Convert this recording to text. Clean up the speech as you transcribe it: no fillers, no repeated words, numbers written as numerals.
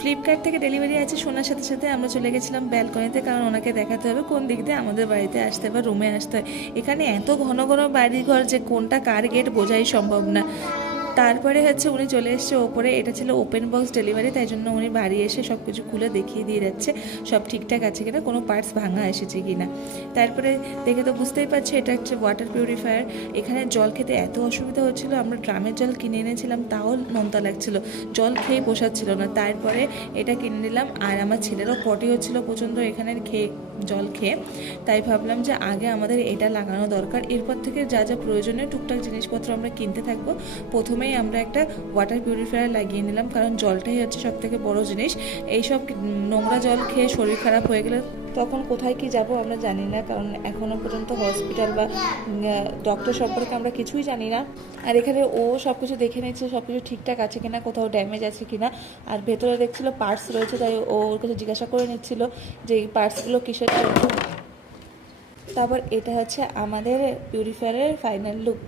Flipkart থেকে delivery আছে শোনার সাথে সাথে আমরা চলে গেছিলাম ব্যালকনিতে, কারণ ওনাকে দেখাতে হবে কোন দিক দিয়ে আমাদের বাড়িতে আসতে বা রুমে আসতে হয়। এখানে এত ঘন ঘন বাড়িঘর যে কোনটা কার গেট বোঝাই সম্ভব না। তারপরে হচ্ছে উনি চলে এসছে ওপরে, এটা ছিল ওপেন বক্স ডেলিভারি, তাই জন্য উনি বাড়ি এসে সব কিছু খুলে দেখিয়ে দিয়ে যাচ্ছে সব ঠিকঠাক আছে কিনা, কোনো পার্টস ভাঙা এসেছে কিনা। তারপরে দেখে তো বুঝতেই পারছি এটা হচ্ছে ওয়াটার পিউরিফায়ার। এখানে জল খেতে এত অসুবিধা হচ্ছিলো, আমরা ড্রামের জল কিনে এনেছিলাম তাও নোনতা লাগছিল, জল খেয়ে পোষাচ্ছিল না। তারপরে এটা কিনে নিলাম, আর আমার ছেলেরও পটি হচ্ছিলো প্রচণ্ড এখানে জল খেয়ে, তাই ভাবলাম যে আগে আমাদের এটা লাগানো দরকার। এরপর থেকে যা যা প্রয়োজনীয় টুকটাক জিনিসপত্র আমরা কিনতে থাকবো। প্রথমেই আমরা একটা ওয়াটার পিউরিফায়ার লাগিয়ে নিলাম, কারণ জলটাই হচ্ছে সব থেকে বড়ো জিনিস। এইসব নোংরা জল খেয়ে শরীর খারাপ হয়ে গেলে তখন কোথায় কি যাব আমরা জানি না, কারণ এখনও পর্যন্ত হসপিটাল বা ডক্টর সম্পর্কে আমরা কিছুই জানি না। আর এখানে ও সব কিছু দেখে নিচ্ছে সব কিছু ঠিকঠাক আছে কিনা, কোথাও ড্যামেজ আছে কিনা। আর ভেতরে দেখছিল পার্টস রয়েছে, তাই ও ওর কাছে জিজ্ঞাসা করে নিচ্ছিল যে এই পার্টসগুলো কিসের জন্য। তারপর এটা হচ্ছে আমাদের পিউরিফায়ারের ফাইনাল লুক।